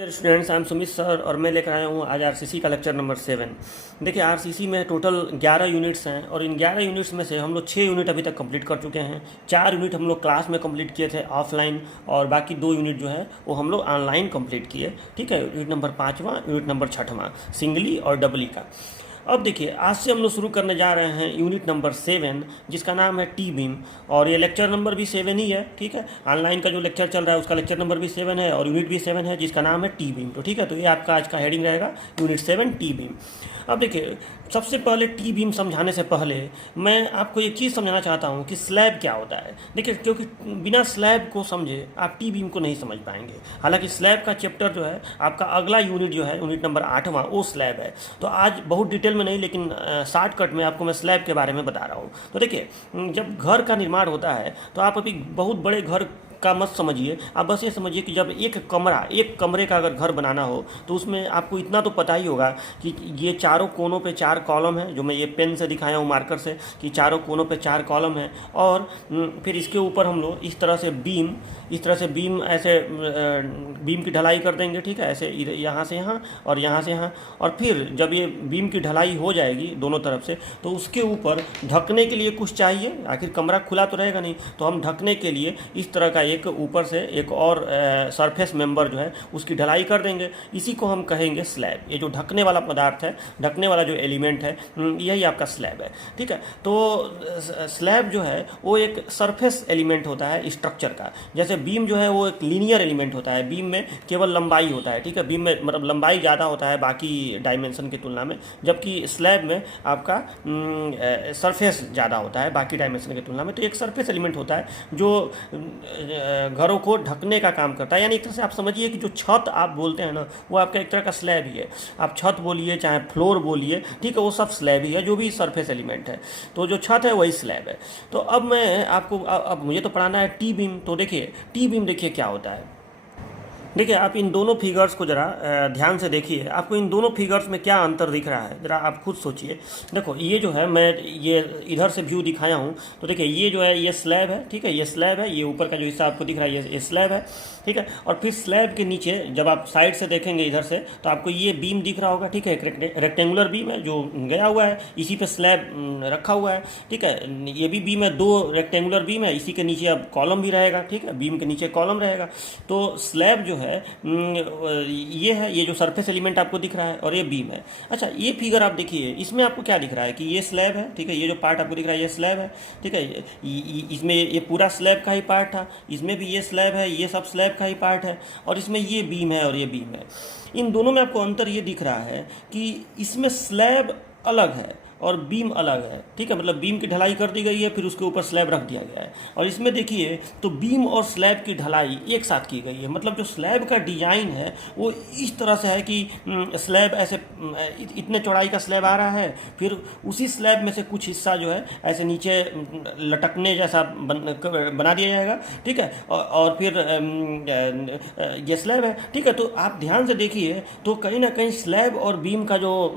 Students, I am Sumit sir और मैं लेकर आया हूँ आज आरसीसी का लेक्चर नंबर 7। देखिए, आरसीसी में टोटल 11 यूनिट्स हैं और इन 11 यूनिट्स में से हम लोग 6 यूनिट अभी तक कंप्लीट कर चुके हैं। 4 यूनिट हम लोग क्लास में कंप्लीट किए थे ऑफलाइन, और बाकी 2 यूनिट जो है वो हम लोग ऑनलाइन कंप्लीट किए। ठीक है, यूनिट नंबर 5वां, यूनिट नंबर 6वां, सिंगली और डबली का। अब देखिए, आज से हम लोग शुरू करने जा रहे हैं यूनिट नंबर 7, जिसका नाम है टी बीम, और ये लेक्चर नंबर भी 7 ही है। ठीक है, ऑनलाइन का जो लेक्चर चल रहा है उसका लेक्चर नंबर भी 7 है और यूनिट भी 7 है, जिसका नाम है टी बीम। तो ठीक है, तो ये आपका आज का हेडिंग रहेगा, यूनिट 7 टी बीम। अब देखिए, सबसे पहले टी बीम समझाने से पहले मैं आपको एक चीज़ समझाना चाहता हूँ कि स्लैब क्या होता है। देखिए, क्योंकि बिना स्लैब को समझे आप टी बीम को नहीं समझ पाएंगे। हालांकि स्लैब का चैप्टर जो है आपका अगला यूनिट जो है यूनिट नंबर 8वां, वो स्लैब है। तो आज बहुत डिटेल में नहीं, लेकिन शॉर्टकट में आपको मैं स्लैब के बारे में बता रहा हूँ। तो देखिए, जब घर का निर्माण होता है तो आप अभी बहुत बड़े घर का मत समझिए, आप बस ये समझिए कि जब एक कमरे का अगर घर बनाना हो तो उसमें आपको इतना तो पता ही होगा कि ये चारों कोनों पे 4 कॉलम है, जो मैं ये पेन से दिखाया हूँ मार्कर से, कि चारों कोनों पे 4 कॉलम है। और फिर इसके ऊपर हम लोग इस तरह से बीम ऐसे बीम की ढलाई कर देंगे। ठीक है, ऐसे यहाँ से यहाँ और यहाँ से यहाँ। और फिर जब ये बीम की ढलाई हो जाएगी दोनों तरफ से, तो उसके ऊपर ढकने के लिए कुछ चाहिए। आखिर कमरा खुला तो रहेगा नहीं, तो हम ढकने के लिए इस तरह का एक ऊपर से एक और सरफेस मेंबर जो है उसकी ढलाई कर देंगे। इसी को हम कहेंगे स्लैब। ये जो ढकने वाला पदार्थ है, ढकने वाला जो एलिमेंट है, यही आपका स्लैब है। ठीक है, तो स्लैब जो है वो एक सरफेस एलिमेंट होता है स्ट्रक्चर का। जैसे बीम जो है वो एक लीनियर एलिमेंट होता है, बीम में केवल लंबाई होता है। ठीक है, बीम में मतलब लंबाई ज़्यादा होता है बाकी डायमेंशन की तुलना में, जबकि स्लैब में आपका सरफेस ज़्यादा होता है बाकी डायमेंशन की तुलना में। तो एक सरफेस एलिमेंट होता है जो घरों को ढकने का काम करता है। यानी एक तरह से आप समझिए कि जो छत आप बोलते हैं ना, वो आपका एक तरह का स्लैब ही है। आप छत बोलिए चाहे फ्लोर बोलिए, ठीक है, वो सब स्लैब ही है, जो भी सरफेस एलिमेंट है। तो जो छत है वही स्लैब है। तो अब मैं आपको अब मुझे तो पढ़ाना है टी बीम। तो देखिए, टी बीम देखिए क्या होता है। देखिए, आप इन दोनों फिगर्स को ज़रा ध्यान से देखिए। आपको इन दोनों फिगर्स में क्या अंतर दिख रहा है, ज़रा आप खुद सोचिए। देखो, ये जो है मैं ये इधर से व्यू दिखाया हूँ, तो देखिए ये जो है ये स्लैब है। ठीक है, ये स्लैब है, ये ऊपर का जो हिस्सा आपको दिख रहा है ये स्लैब है। ठीक है, और फिर स्लैब के नीचे जब आप साइड से देखेंगे इधर से, तो आपको ये बीम दिख रहा होगा। ठीक है, एक रेक्टेंगुलर बीम है जो गया हुआ है, इसी पे स्लैब रखा हुआ है। ठीक है, ये भी बीम है, 2 रेक्टेंगुलर बीम है, इसी के नीचे अब कॉलम भी रहेगा। ठीक है, बीम के नीचे कॉलम रहेगा। तो स्लैब जो है ये है, ये जो सरफेस एलिमेंट आपको दिख रहा है, और ये बीम है। अच्छा, ये फिगर आप देखिए, इसमें आपको क्या दिख रहा है कि ये स्लैब है। ठीक है, ये जो पार्ट आपको दिख रहा है ये स्लैब है। ठीक है, इसमें ये पूरा स्लैब का ही पार्ट था, इसमें भी ये स्लैब है, ये सब स्लैब का ही पार्ट है, और इसमें ये बीम है और ये बीम है। इन दोनों में आपको अंतर ये दिख रहा है कि इसमें स्लैब अलग है और बीम अलग है। ठीक है, मतलब बीम की ढलाई कर दी गई है, फिर उसके ऊपर स्लैब रख दिया गया है। और इसमें देखिए तो बीम और स्लैब की ढलाई एक साथ की गई है। मतलब जो स्लैब का डिजाइन है वो इस तरह से है कि स्लैब ऐसे इतने चौड़ाई का स्लैब आ रहा है, फिर उसी स्लैब में से कुछ हिस्सा जो है ऐसे नीचे लटकने जैसा बना दिया जाएगा। ठीक है, और फिर ये स्लैब है। ठीक है, तो आप ध्यान से देखिए तो कहीं ना कहीं स्लैब और बीम का जो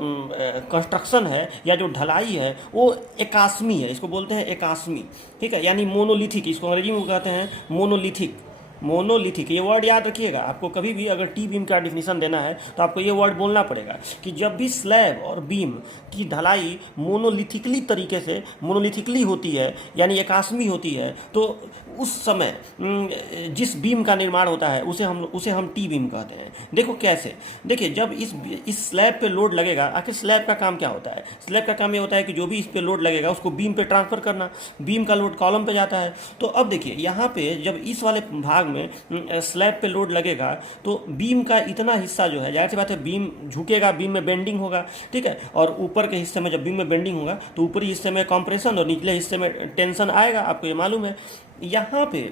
कंस्ट्रक्शन है या जो ढलाई है वो एकास्मी है, इसको बोलते हैं एकास्मी। ठीक है, यानी मोनोलिथिक, इसको अंग्रेजी में कहते हैं मोनोलिथिक। ये वर्ड याद रखिएगा। आपको कभी भी अगर टी बीम का डिफिनीशन देना है तो आपको ये वर्ड बोलना पड़ेगा कि जब भी स्लैब और बीम की ढलाई मोनोलिथिकली होती है, यानी एकास्मी होती है, तो उस समय जिस बीम का निर्माण होता है उसे हम टी बीम कहते हैं। देखो कैसे, देखिए जब इस स्लैब पे लोड लगेगा, आखिर स्लैब का काम क्या होता है? स्लैब का काम ये होता है कि जो भी इस पे लोड लगेगा उसको बीम पे ट्रांसफर करना। बीम का लोड कॉलम पे जाता है। तो अब देखिए यहाँ पे जब इस वाले भाग में स्लैब पे लोड लगेगा तो बीम का इतना हिस्सा जो है, जाहिर सी बात है बीम झुकेगा, बीम में बेंडिंग होगा। ठीक है, और ऊपर के हिस्से में जब बीम में बेंडिंग होगा तो ऊपरी हिस्से में कंप्रेशन और निचले हिस्से में टेंशन आएगा, आपको ये मालूम है। यहाँ पे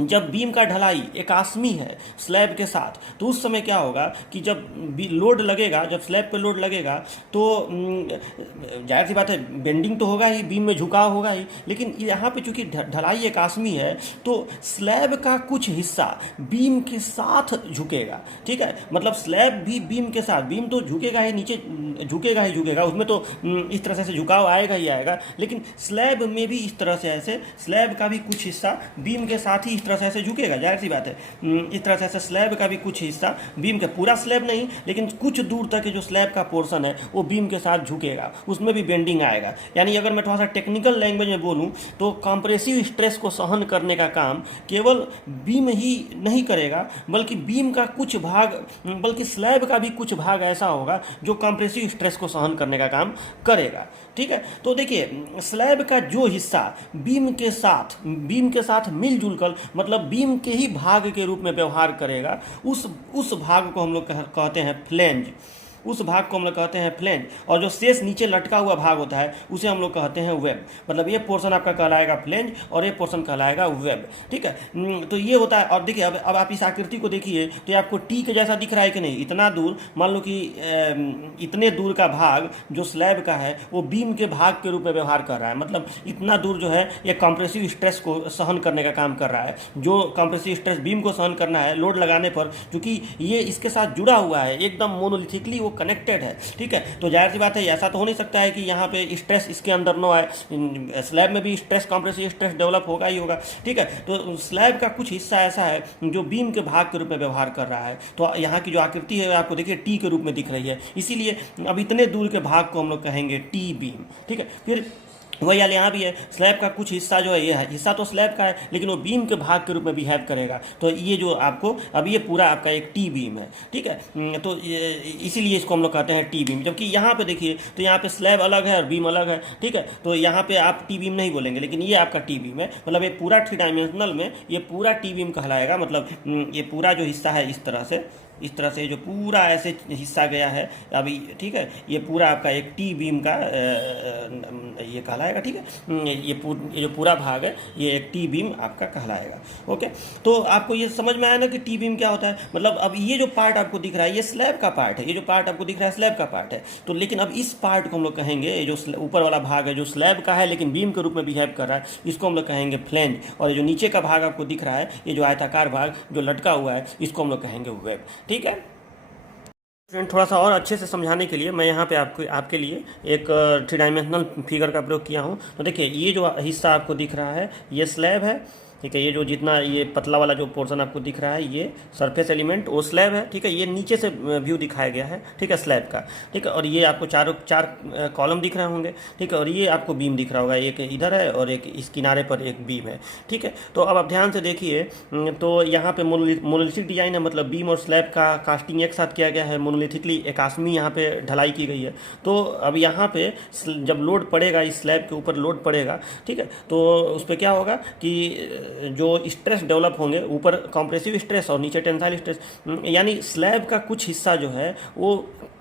जब बीम का ढलाई एकास्मी है स्लैब के साथ, तो उस समय क्या होगा कि जब लोड लगेगा, जब स्लैब पे लोड लगेगा तो जाहिर सी बात है बेंडिंग तो होगा ही, बीम में झुकाव होगा ही, लेकिन यहाँ पे चूंकि ढलाई एकास्मी है तो स्लैब का कुछ हिस्सा बीम के साथ झुकेगा। ठीक है, मतलब स्लैब भी बीम के साथ, बीम तो झुकेगा ही, नीचे झुकेगा, उसमें तो इस तरह से झुकाव आएगा ही आएगा, लेकिन स्लैब में भी इस तरह से ऐसे स्लैब का भी कुछ हिस्सा बीम के साथ ही इस तरह से ऐसे झुकेगा, जाहिर सी बात है। इस तरह से ऐसे स्लैब का भी कुछ हिस्सा बीम का, पूरा स्लैब नहीं लेकिन कुछ दूर तक जो स्लैब का पोर्शन है वो बीम के साथ झुकेगा, उसमें भी बेंडिंग आएगा। यानी अगर मैं थोड़ा सा टेक्निकल लैंग्वेज में बोलूँ तो कंप्रेसिव स्ट्रेस को सहन करने का काम केवल बीम ही नहीं करेगा, बल्कि बीम का कुछ भाग, बल्कि स्लैब का भी कुछ भाग ऐसा होगा जो कंप्रेसिव स्ट्रेस को सहन करने का काम करेगा। ठीक है, तो देखिए स्लैब का जो हिस्सा बीम के साथ मिलजुल कर, मतलब बीम के ही भाग के रूप में व्यवहार करेगा, उस भाग को हम लोग कहते हैं फ्लेंज। उस भाग को हम लोग कहते हैं फ्लेंज। और जो शेष नीचे लटका हुआ भाग होता है उसे हम लोग कहते हैं वेब। मतलब ये पोर्शन आपका कहलाएगा फ्लेंज और ये पोर्शन कहलाएगा वेब। ठीक है, तो ये होता है। और देखिए अब आप इस आकृति को देखिए तो ये आपको टी के जैसा दिख रहा है कि नहीं। इतना दूर, मान लो कि इतने दूर का भाग जो स्लैब का है वो बीम के भाग के रूप में व्यवहार कर रहा है। मतलब इतना दूर जो है ये कंप्रेसिव स्ट्रेस को सहन करने का काम कर रहा है। जो कंप्रेसिव स्ट्रेस बीम को सहन करना है लोड लगाने पर, क्योंकि ये इसके साथ जुड़ा हुआ है, एकदम मोनोलिथिकली वो कनेक्टेड है। ठीक है, तो जाहिर सी बात है ऐसा तो हो नहीं सकता है कि यहाँ पे स्ट्रेस इसके अंदर न आए। स्लैब में भी स्ट्रेस, कंप्रेसिव स्ट्रेस डेवलप होगा ही होगा। ठीक है, तो स्लैब का कुछ हिस्सा ऐसा है जो बीम के भाग के रूप में व्यवहार कर रहा है। तो यहाँ की जो आकृति है आपको देखिए टी के रूप में दिख रही है, इसीलिए अब इतने दूर के भाग को हम लोग कहेंगे टी बीम। ठीक है, फिर वही हाल यहाँ भी है। स्लैब का कुछ हिस्सा जो है, ये है हिस्सा तो स्लैब का है लेकिन वो बीम के भाग के रूप में बिहेव करेगा। तो ये जो आपको अब ये पूरा आपका एक टी बीम है। ठीक है, तो इसीलिए इसको हम लोग कहते हैं टी बीम। जबकि यहाँ पे देखिए तो यहाँ पे स्लैब अलग है और बीम अलग है। ठीक है, तो यहाँ पे आप टी बीम नहीं बोलेंगे, लेकिन ये आपका टी बीम है। मतलब ये पूरा 3 डायमेंशनल में ये पूरा टी बीम कहलाएगा। मतलब ये पूरा जो हिस्सा है इस तरह से जो पूरा ऐसे हिस्सा गया है अभी। ठीक है, ये पूरा आपका एक टी बीम का ये कहलाएगा। ठीक है, ये जो पूरा भाग है ये एक टी बीम आपका कहलाएगा। ओके, तो आपको ये समझ में आया ना कि टी बीम क्या होता है। मतलब अब ये जो पार्ट आपको दिख रहा है ये स्लैब का पार्ट है। ये जो पार्ट आपको दिख रहा है स्लैब का पार्ट है। तो लेकिन अब इस पार्ट को हम लोग कहेंगे, ये जो ऊपर वाला भाग है जो स्लैब का है लेकिन बीम के रूप में बिहेव कर रहा है, इसको हम लोग कहेंगे फ्लेंज। और ये जो नीचे का भाग आपको दिख रहा है, ये जो आयताकार भाग जो लटका हुआ है, इसको हम लोग कहेंगे वेब। ठीक है फ्रेंड, थोड़ा सा और अच्छे से समझाने के लिए मैं यहाँ पे आपके लिए एक 3 डायमेंशनल फिगर का प्रयोग किया हूँ। तो देखिए ये जो हिस्सा आपको दिख रहा है ये स्लैब है। ठीक है, ये जो जितना ये पतला वाला जो पोर्शन आपको दिख रहा है ये सरफेस एलिमेंट वो स्लैब है। ठीक है, ये नीचे से व्यू दिखाया गया है। ठीक है, स्लैब का। ठीक है, और ये आपको चार कॉलम दिख रहे होंगे। ठीक है, और ये आपको बीम दिख रहा होगा, एक इधर है और एक इस किनारे पर एक बीम है। ठीक है, तो अब आप ध्यान से देखिए तो यहाँ पे मोनोलिथिक डिजाइन है। मतलब बीम और स्लैब का कास्टिंग एक साथ किया गया है, मोनोलिथिकली एकास्मी यहाँ पे ढलाई की गई है। तो अब यहाँ पे जब लोड पड़ेगा, इस स्लैब के ऊपर लोड पड़ेगा, ठीक है, तो उस पर क्या होगा कि जो स्ट्रेस डेवलप होंगे, ऊपर कंप्रेसिव स्ट्रेस और नीचे टेंसाइल स्ट्रेस, यानी स्लैब का कुछ हिस्सा जो है वो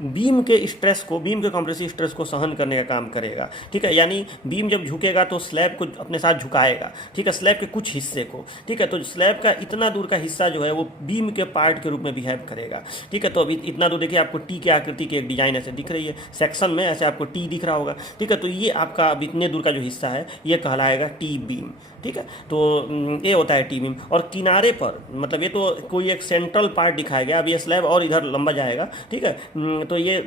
बीम के स्ट्रेस को, बीम के कंप्रेसिव स्ट्रेस को सहन करने का काम करेगा। ठीक है, यानी बीम जब झुकेगा तो स्लैब को अपने साथ झुकाएगा। ठीक है, स्लैब के कुछ हिस्से को। ठीक है, तो स्लैब का इतना दूर का हिस्सा जो है वो बीम के पार्ट के रूप में बिहेव करेगा। ठीक है, तो अभी इतना दूर देखिए आपको टी के आकृति की एक डिजाइन ऐसे दिख रही है, सेक्शन में ऐसे आपको टी दिख रहा होगा। ठीक है, तो ये आपका अब इतने दूर का जो हिस्सा है ये कहलाएगा टी बीम। ठीक है, तो ये होता है टी बीम। और किनारे पर, मतलब ये तो कोई एक सेंट्रल पार्ट दिखाया गया, अब ये स्लैब और इधर लंबा जाएगा। ठीक है, तो ये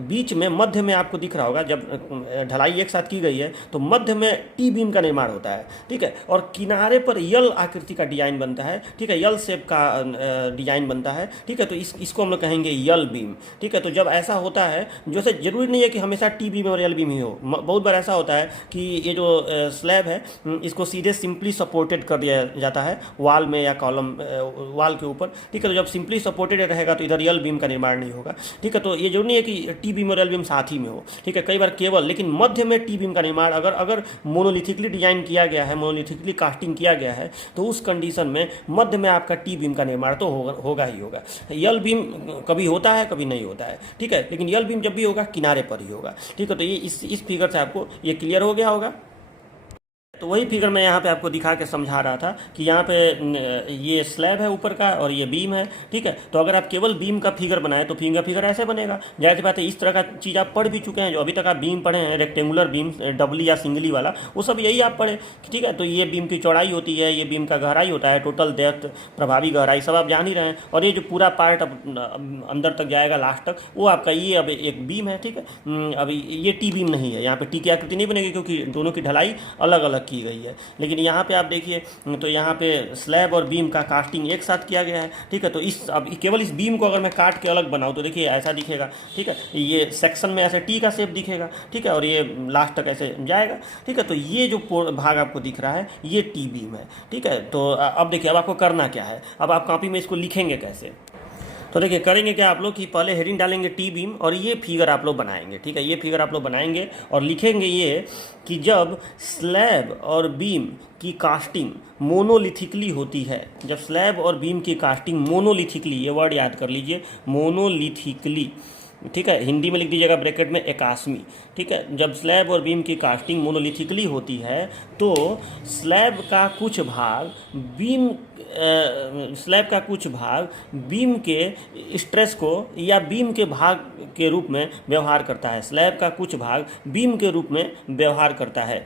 बीच में मध्य में आपको दिख रहा होगा, जब ढलाई एक साथ की गई है तो मध्य में टी बीम का निर्माण होता है। ठीक है, और किनारे पर यल आकृति का डिजाइन बनता है। ठीक है, यल शेप का डिजाइन बनता है। ठीक है, तो इसको हम लोग कहेंगे यल बीम। ठीक है, तो जब ऐसा होता है, जैसे जरूरी नहीं है कि हमेशा टी बीम और यल बीम ही हो। बहुत बार ऐसा होता है कि ये जो स्लैब है इसको सीधे सिंपली सपोर्टेड कर दिया जाता है वॉल में या कॉलम वॉल के ऊपर। ठीक है, तो जब सिंपली सपोर्टेड रहेगा तो इधर यल बीम का निर्माण नहीं होगा। ठीक है, तो ये जरूरी नहीं है कि टी बीम और यल बीम साथ ही में हो। ठीक है, कई बार केवल, लेकिन मध्य में टी बीम का निर्माण अगर मोनोलिथिकली डिजाइन किया गया है, मोनोलिथिकली कास्टिंग किया गया है, तो उस कंडीशन में मध्य में आपका टी बीम का निर्माण तो होगा ही होगा। यल बीम कभी होता है कभी नहीं होता है। ठीक है, लेकिन यल बीम जब भी होगा किनारे पर ही होगा। ठीक है, तो ये इस फिगर से आपको ये क्लियर हो गया होगा। तो वही फिगर मैं यहाँ पे आपको दिखा के समझा रहा था कि यहाँ पे ये स्लैब है ऊपर का और ये बीम है। ठीक है, तो अगर आप केवल बीम का फिगर बनाए तो फिगर ऐसे बनेगा। जाहिर सी बात है इस तरह का चीज़ आप पढ़ भी चुके हैं। जो अभी तक आप बीम पढ़े हैं, रेक्टेंगुलर बीम, डबली या सिंगली वाला, वो सब यही आप पढ़े। ठीक है, तो ये बीम की चौड़ाई होती है, ये बीम का गहराई होता है, टोटल डेप्थ, प्रभावी गहराई सब आप जान ही रहे हैं। और ये जो पूरा पार्ट अब अंदर तक जाएगा लास्ट तक, वो आपका ये अब एक बीम है। ठीक है, अभी ये टी बीम नहीं है, यहाँ पे टी की आकृति नहीं बनेगी क्योंकि दोनों की ढलाई अलग अलग अलग की गई है। लेकिन यहाँ पे आप देखिए तो यहाँ पे स्लैब और बीम का कास्टिंग एक साथ किया गया है, ठीक है। तो इस अब केवल इस बीम को अगर मैं काट के अलग बनाऊँ तो देखिए ऐसा दिखेगा, ठीक है। ये सेक्शन में ऐसे टी का शेप दिखेगा, ठीक है, और ये लास्ट तक ऐसे जाएगा, ठीक है। तो ये जो भाग आपको दिख रहा है ये टी बीम है, ठीक है। तो अब देखिए अब आपको करना क्या है, अब आप कॉपी में इसको लिखेंगे कैसे। तो देखिए करेंगे क्या आप लोग कि पहले हेडिंग डालेंगे टी बीम और ये फिगर आप लोग बनाएंगे, ठीक है। ये फिगर आप लोग बनाएंगे और लिखेंगे ये कि जब स्लैब और बीम की कास्टिंग मोनोलिथिकली होती है, जब स्लैब और बीम की कास्टिंग मोनोलिथिकली, ये वर्ड याद कर लीजिए, मोनोलिथिकली, ठीक है। हिंदी में लिख दीजिएगा ब्रैकेट में एकास्मी, ठीक है। जब स्लैब और बीम की कास्टिंग मोनोलिथिकली होती है तो स्लैब का कुछ भाग बीम स्लैब का कुछ भाग बीम के स्ट्रेस को या बीम के भाग के रूप में व्यवहार करता है, स्लैब का कुछ भाग बीम के रूप में व्यवहार करता है।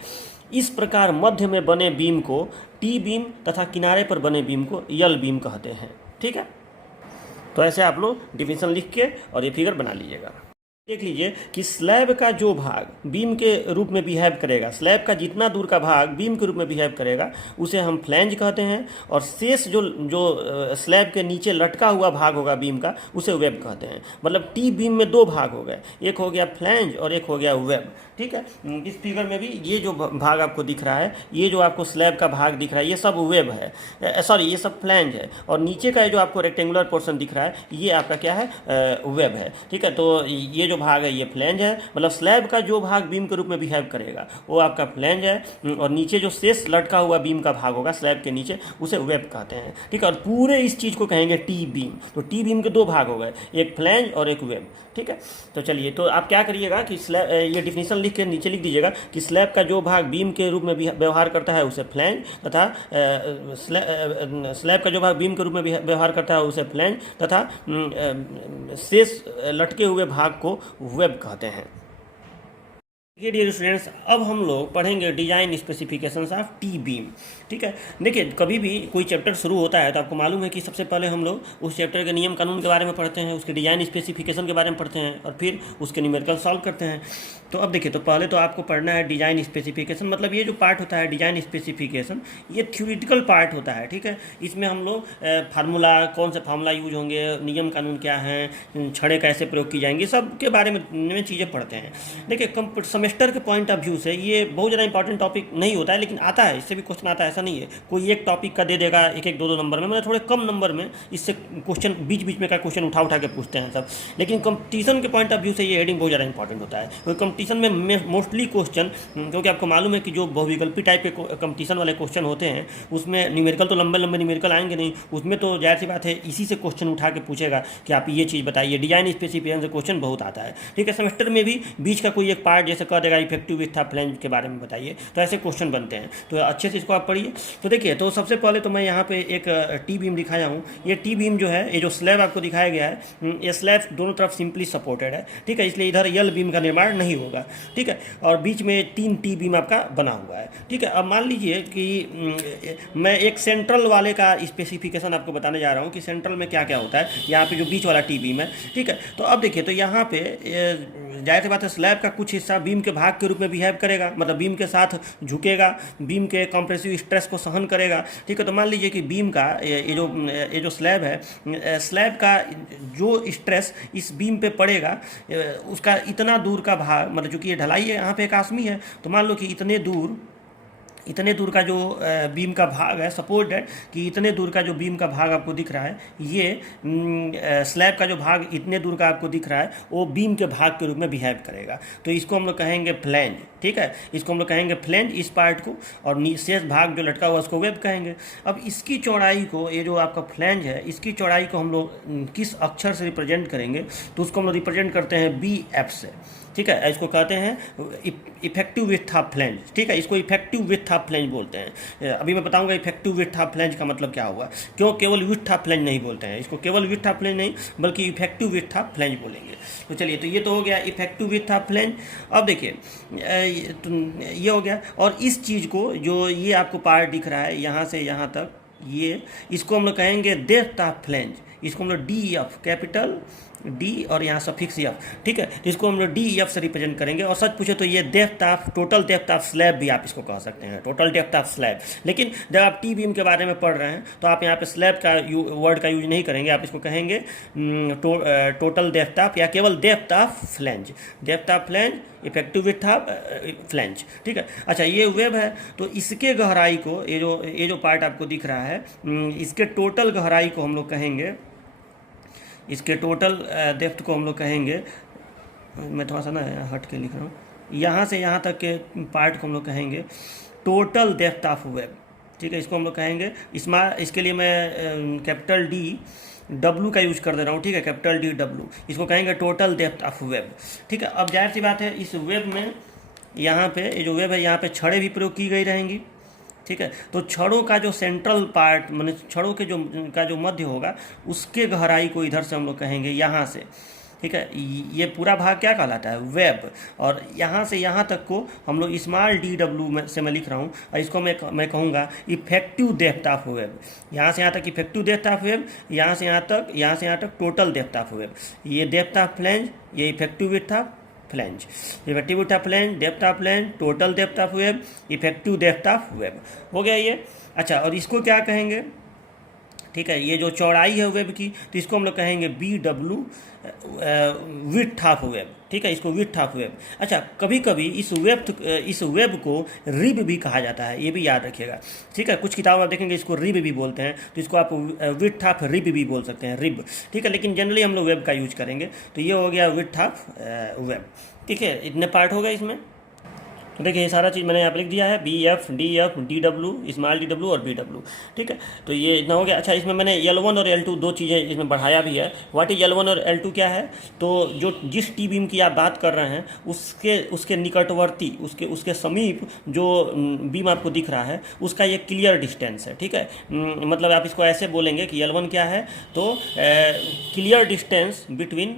इस प्रकार मध्य में बने बीम को टी बीम तथा किनारे पर बने बीम को यल बीम कहते हैं, ठीक है। तो ऐसे आप लोग डिफिनेशन लिख के और ये फिगर बना लीजिएगा। देख लीजिए कि स्लैब का जो भाग बीम के रूप में बिहेव करेगा, स्लैब का जितना दूर का भाग बीम के रूप में बिहेव करेगा उसे हम फ्लैंज कहते हैं, और शेष जो स्लैब के नीचे लटका हुआ भाग होगा बीम का उसे वेब कहते हैं। मतलब टी बीम में दो भाग हो गए, एक हो गया फ्लैंज और एक हो गया वेब, ठीक है। इस फिगर में भी ये जो भाग आपको दिख रहा है, ये जो आपको स्लैब का भाग दिख रहा है, ये सब वेब है, सॉरी ये सब फ्लैंज है, और नीचे का जो आपको रेक्टेंगुलर पोर्शन दिख रहा है ये आपका क्या है, वेब है, ठीक है। तो ये जो भाग है ये फ्लैंज है, मतलब स्लैब का जो भाग बीम के रूप में बिहेव करेगा वो आपका फ्लैंज है, और नीचे जो शेष लटका हुआ बीम का भाग होगा स्लैब के नीचे उसे वेब कहते हैं, ठीक है। और पूरे इस चीज़ को कहेंगे टी बीम। तो टी बीम के दो भाग हो गए, एक फ्लैंज और एक वेब, ठीक है। तो चलिए, तो आप क्या करिएगा कि स्लैब, ये डिफिनेशन लिख के नीचे लिख दीजिएगा कि स्लैब का जो भाग बीम के रूप में व्यवहार करता है उसे फ्लैंज तथा स्लैब का जो भाग बीम के रूप में व्यवहार करता है उसे फ्लैंज तथा शेष लटके हुए भाग को वेब कहते हैं। देखिए डियर स्टूडेंट्स, अब हम लोग पढ़ेंगे design specifications of T beam, ठीक है। देखिए कभी भी कोई चैप्टर शुरू होता है तो आपको मालूम है कि सबसे पहले हम लोग उस चैप्टर के नियम कानून के बारे में पढ़ते हैं, उसके डिजाइन स्पेसिफिकेशन के बारे में पढ़ते हैं और फिर उसके न्यूमेरिकल सॉल्व करते हैं। तो अब देखिए, तो पहले तो आपको पढ़ना है डिजाइन स्पेसिफिकेशन, मतलब ये जो पार्ट होता है डिजाइन स्पेसिफिकेशन ये थ्योरेटिकल पार्ट होता है, ठीक है। इसमें हम लोग फार्मूला, कौन से फार्मूला यूज होंगे, नियम कानून क्या हैं, छड़ें कैसे प्रयोग की जाएंगी, सब के बारे में चीज़ें पढ़ते हैं। देखिए सेमेस्टर के पॉइंट ऑफ व्यू से ये बहुत ज़्यादा इंपॉर्टेंट टॉपिक नहीं होता है, लेकिन आता है, इससे भी क्वेश्चन आता है, ऐसा नहीं है कोई एक टॉपिक का दे देगा एक एक दो नंबर में, मतलब थोड़े कम नंबर में इससे क्वेश्चन बीच बीच में का क्वेश्चन उठा के पूछते हैं सब। लेकिन कंपटीशन के पॉइंट ऑफ व्यू से ये हेडिंग बहुत ज़्यादा इंपॉर्टेंट होता है, क्योंकि कंपटीशन में मोस्टली क्वेश्चन, क्योंकि आपको मालूम है कि जो बहुविकल्पी टाइप के कंपटीशन वाले क्वेश्चन होते हैं उसमें न्यूमेरिकल तो लंबे लंबे न्यूमेरिकल आएंगे नहीं, उसमें तो जाहिर सी बात है इसी से क्वेश्चन उठा के पूछेगा कि आप ये चीज़ बताइए। डिजाइन स्पेसिफिकेशन से क्वेश्चन बहुत आता है, ठीक है। सेमेस्टर में भी बीच का कोई एक पार्ट जैसे कह देगा इफेक्टिव विथ फ्लैंज के बारे में बताइए, तो ऐसे क्वेश्चन बनते हैं, तो अच्छे से इसको आप पढ़िए। तो देखिए, तो सबसे पहले तो मैं यहाँ पे एक टी बीम दिखाया हूँ। ये टी बीम जो है, ये जो स्लैब आपको दिखाया गया है, ये स्लैब दोनों तरफ सिंपली सपोर्टेड है, ठीक है, इसलिए इधर यल बीम का निर्माण नहीं होगा, ठीक है। और बीच में 3 टी बीम आपका बना हुआ है, ठीक है। अब मान लीजिए कि मैं एक सेंट्रल वाले का स्पेसिफिकेशन आपको बताने जा रहा हूँ कि सेंट्रल में क्या क्या होता है, यहाँ पे जो बीच वाला टी बीम है, ठीक है। तो अब देखिए, तो यहाँ पे जाहिर सी बात है स्लैब का कुछ हिस्सा बीम के भाग के रूप में बिहेव करेगा, मतलब बीम के साथ झुकेगा, बीम के कंप्रेसिव स्ट्रेस को सहन करेगा, ठीक है। तो मान लीजिए कि बीम का ये जो स्लैब है, स्लैब का जो स्ट्रेस इस बीम पे पड़ेगा उसका इतना दूर का भाग, मतलब चूंकि ये ढलाई है, यहाँ पे एक आसमी है, तो मान लो कि इतने दूर का जो बीम का भाग है, सपोज दैट कि इतने दूर का जो बीम का भाग आपको दिख रहा है, ये स्लैब का जो भाग इतने दूर का आपको दिख रहा है वो बीम के भाग के रूप में बिहेव करेगा, तो इसको हम लोग कहेंगे फ्लैंज, ठीक है। इसको हम लोग कहेंगे फ्लैंज इस पार्ट को, और शेष भाग जो लटका हुआ उसको वेब कहेंगे। अब इसकी चौड़ाई को, ये जो आपका फ्लैंज है, इसकी चौड़ाई को हम लोग किस अक्षर से रिप्रेजेंट करेंगे, तो उसको हम लोग रिप्रेजेंट करते हैं बी एफ से, ठीक है। इसको कहते हैं इफेक्टिव विड्थ ऑफ फ्लैंज, ठीक है। इसको इफेक्टिव विड्थ ऑफ फ्लैंज बोलते हैं। अभी मैं बताऊंगा इफेक्टिव विड्थ ऑफ फ्लैंज का मतलब क्या हुआ, क्यों केवल विड्थ ऑफ फ्लैंज नहीं बोलते हैं, इसको केवल विड्थ ऑफ फ्लैंज नहीं बल्कि इफेक्टिव विड्थ ऑफ फ्लैंज बोलेंगे। तो चलिए, तो ये तो हो गया इफेक्टिव विड्थ ऑफ फ्लैंज। अब देखिए, ये हो गया, और इस चीज़ को जो ये आपको पार्ट दिख रहा है यहाँ से यहाँ तक, ये इसको हम लोग कहेंगे डेप्थ ऑफ फ्लैंज, इसको हम लोग डी एफ कैपिटल डी और यहाँ सफिक्स एफ, ठीक है। तो इसको हम लोग डी एफ से रिप्रेजेंट करेंगे। और सच पूछे तो ये depth of, total depth of slab भी आप इसको कह सकते हैं, टोटल डेप्थ ऑफ स्लैब। लेकिन जब आप टी बीम के बारे में पढ़ रहे हैं तो आप यहाँ पे स्लैब का वर्ड का यूज नहीं करेंगे, आप इसको कहेंगे टोटल डेप्थ ऑफ, या केवल depth of flange, depth of flange, effective width of flange, ठीक है। अच्छा, ये वेब है तो इसके गहराई को, ये जो पार्ट आपको दिख रहा है, इसके टोटल गहराई को हम लोग कहेंगे, इसके टोटल डेप्थ को हम लोग कहेंगे, मैं थोड़ा सा ना हट के लिख रहा हूँ, यहाँ से यहाँ तक के पार्ट को हम लोग कहेंगे टोटल डेप्थ ऑफ वेब, ठीक है। इसको हम लोग कहेंगे इसके लिए मैं कैपिटल डी डब्लू का यूज कर दे रहा हूँ, ठीक है, कैपिटल डी डब्लू, इसको कहेंगे टोटल डेप्थ ऑफ वेब, ठीक है। अब जाहिर सी बात है इस वेब में, यहाँ पे ये जो वेब है यहाँ पे छड़ें भी प्रयोग की गई रहेंगी, ठीक है। तो छड़ों का जो सेंट्रल पार्ट, माने छड़ों के जो मध्य होगा, उसके गहराई को इधर से हम लोग कहेंगे यहाँ से, ठीक है। ये पूरा भाग क्या कहलाता है, वेब। और यहाँ से यहाँ तक को हम लोग स्मॉल डी डब्ल्यू से मैं लिख रहा हूँ, और इसको मैं कहूँगा इफेक्टिव डेप्थ ऑफ वेब। यहाँ से यहाँ तक इफेक्टिव डेप्थ ऑफ वेब, यहाँ से यहाँ तक टोटल डेप्थ ऑफ वेब। ये डेप्थ ऑफ फ्लैंज, ये effective width of flange, effective width of flange, depth of flange, total depth of web, effective depth of web, हो गया ये। अच्छा, और इसको क्या कहेंगे, ठीक है, ये जो चौड़ाई है वेब की, तो इसको हम लोग कहेंगे B W width of web, ठीक है, इसको विड्थ ऑफ वेब। अच्छा, कभी कभी इस वेब को रिब भी कहा जाता है, ये भी याद रखिएगा, ठीक है। कुछ किताब आप देखेंगे इसको रिब भी बोलते हैं, तो इसको आप विड्थ ऑफ रिब भी बोल सकते हैं, रिब, ठीक है। लेकिन जनरली हम लोग वेब का यूज करेंगे। तो ये हो गया विड्थ ऑफ वेब, ठीक है। इतने पार्ट हो गए इसमें। तो देखिए ये सारा चीज़ मैंने यहाँ पर लिख दिया है, B F, D F, D W, small D W और बी डब्ल्यू, ठीक है। तो ये इतना हो गया। अच्छा, इसमें मैंने L1 और L2 दो चीज़ें इसमें बढ़ाया भी है। व्हाट इज L1 और L2 क्या है, तो जिस टी बीम की आप बात कर रहे हैं उसके निकटवर्ती, उसके समीप जो बीम आपको दिख रहा है, उसका ये क्लियर डिस्टेंस है, ठीक है। मतलब आप इसको ऐसे बोलेंगे कि L1 क्या है, तो clear distance between